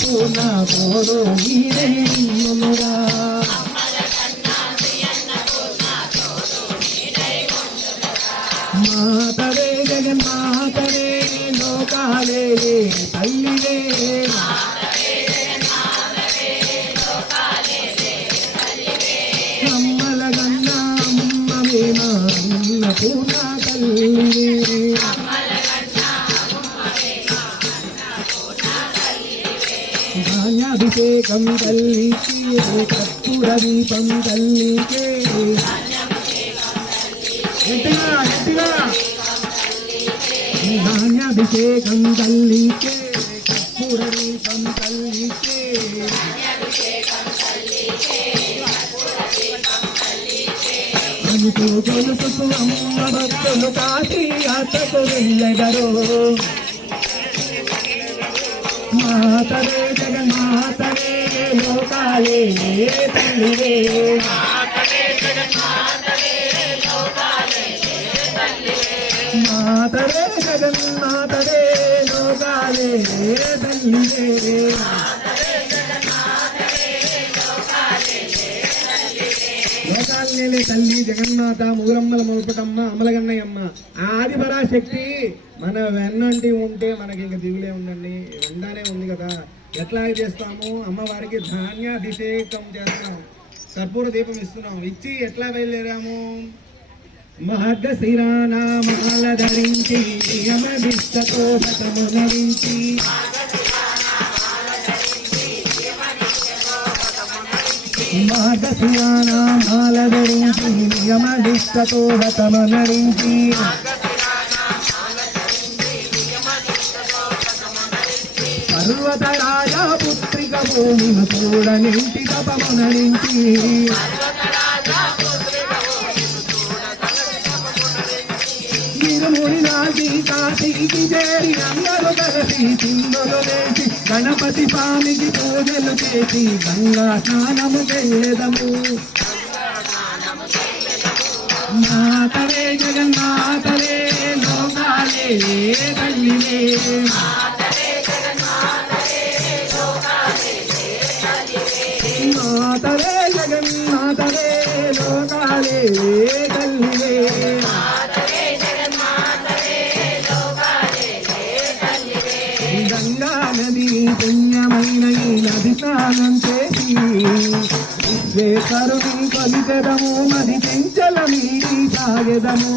పూర్ణ తోడు నీరే నిన్నురా మాతవే జగన్మాతవే లోకాలే తల్లివే అమ్మల గన్న పూర్ణ ధాన్యాభిషేకం తల్లికి కర్పూర దీపం తల్లికే గట్టిగా గట్టిగా ధాన్యాభిషేకం తల్లికే కర్పూర దీపం తల్లికే అనుకో కొలుసుకు అమ్మ భక్తులు కాశీ అతకు వెళ్ళగరో. మాతవే జగన్మాతవే లోకాలే తల్లివే. మాతవే జగన్మాతవే లోకాలే తల్లివే. లోకాలనే తల్లి జగన్మాత మూరమ్మల మొలపటమ్మ అమలగన్నయ్యమ్మ. ఆది పరాశక్తి మన వెన్నంటి ఉంటే మనకి ఇంక దిగులే ఉందండి వెండానే ఉంది కదా. ఎట్లా చేస్తాము? అమ్మవారికి ధాన్యాభిషేకం చేస్తున్నాం. కర్పూర దీపం ఇస్తున్నాం. ఇచ్చి ఎట్లా బయలుదేరాము? మార్గశిరానామాల ధరించి యమభిష్టతో నరించి మార్గశిరానామాల ధరించి యమభిష్టతో వ్రతము నరించి పర్వత రాజా పుత్రిక భూమిని చూడనింటి తపమునరించి ఇరుముని నాటి కాశీకి చేరి అందరూ కలిసి చిందులు వేసి గణపతి స్వామికి పూజలు చేసి గంగా స్నానము చేయదము మాతవే జగన్మాతవే లోకాలే తల్లివే. మాతవే జగన్మాతవే లోకాలే పుణ్యమైన ఈ నది స్నానం చేసి విశ్వేశ్వరుని కొలిపెదము మది చెంచల నీటి సాగెదము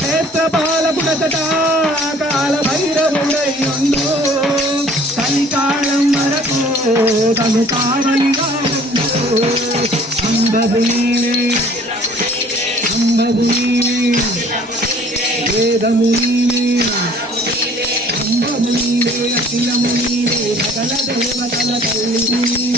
క్షేత్రపాలకుడతట కాల భైరవుడై ఉండు కలికాలం వరకు తను కావలిగా ఉండు. అందరు నీవే అందరు నీవే వేదము నీవే అంబము నీవే అఖిలము నీవే సకల దేవతల తల్లి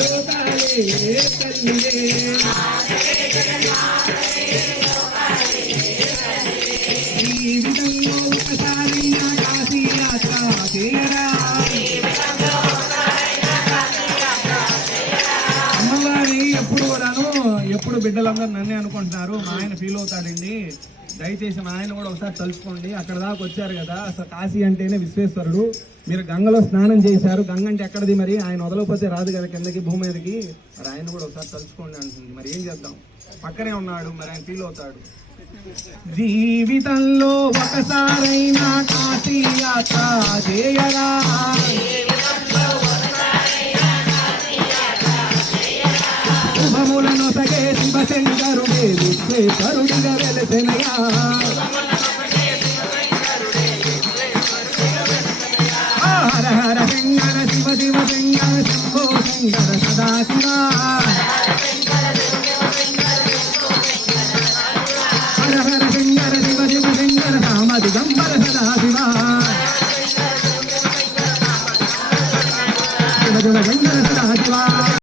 లోకాలే జీవితంలో ఒకసారి నా కాశీ యాత్ర చేయరా అమ్మవారి ఎప్పుడు వరాను ఎప్పుడు బిడ్డలందరూ నన్నే అనుకుంటున్నారు. మా ఆయన ఫీల్ అవుతాడండి. దయచేసి మా ఆయన కూడా ఒకసారి తలుచుకోండి. అక్కడ దాకా వచ్చారు కదా. అసలు కాశీ అంటేనే విశ్వేశ్వరుడు. మీరు గంగలో స్నానం చేశారు. గంగ అంటే ఎక్కడిది మరి? ఆయన వదలకపోతే రాదు కదా కిందకి భూమి మీదకి. మరి ఆయన కూడా ఒకసారి తలుచుకోండి అంటుంది. మరి ఏం చేద్దాం? పక్కనే ఉన్నాడు. మరి ఆయన ఫీల్ అవుతాడు. జీవితంలో ఒకసారైనా కాశీ యాత్ర చేయరా? శుభములను సగే శివశంకరుడే విశ్వేశ్వరుడిగా వెలసెనయా హర హర శంకర శివ శివ శంకర శంభో శంకర సదాశివా.